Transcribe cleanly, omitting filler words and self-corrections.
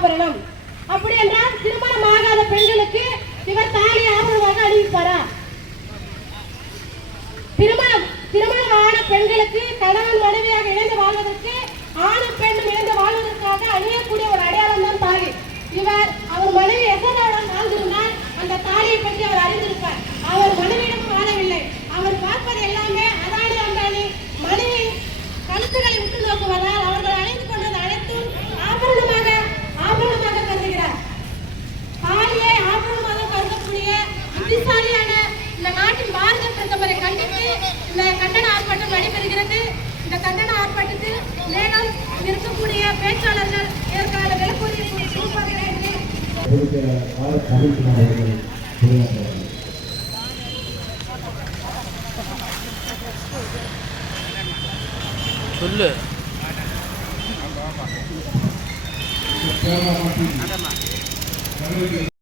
ஆபரணம். அப்படி என்றால் திருமணம் ஆகாத பெண்களுக்கு இவர் தாலி ஆபரணமாக அணிவிப்பாரா? திருமணமான பெண்களுக்கு கணவன் மனைவியாக இணைந்து வாழ்வதற்கு ஆணும் பெண்ணும் இணைந்து வாழ்வதற்காக அணியக்கூடிய ஒரு அடையாளம் தான் தாலி. இவர் அவர் மனைவி எசனாவுடன் வாழ்ந்திருந்தால் அந்த தாலியை பற்றி அவர் அறிந்திருப்பார். அவர் மனைவியிடம் வாழவில்லை. அவர் பார்ப்பது எல்லாமே அதானி அம்பானி மனைவி கழுத்துக்களை விட்டு நோக்குவதால் அவர்கள் அணிந்து கொண்டது அனைத்தும் ஆபரணமாக கருதுகிறார். தாலியை ஆபரணமாக கருதக்கூடிய புத்திசாலியான இந்த நாட்டின் பாரத பிரதமரை கண்டித்து இந்த கண்டன ஆர்ப்பாட்டம் நடைபெறுகிறது. இந்த கண்டன ஆர்ப்பாட்டத்தில் மேலும் இருக்கக்கூடிய பேச்சாளர்கள் இதற்கான விளக்குரையை சொல்லு.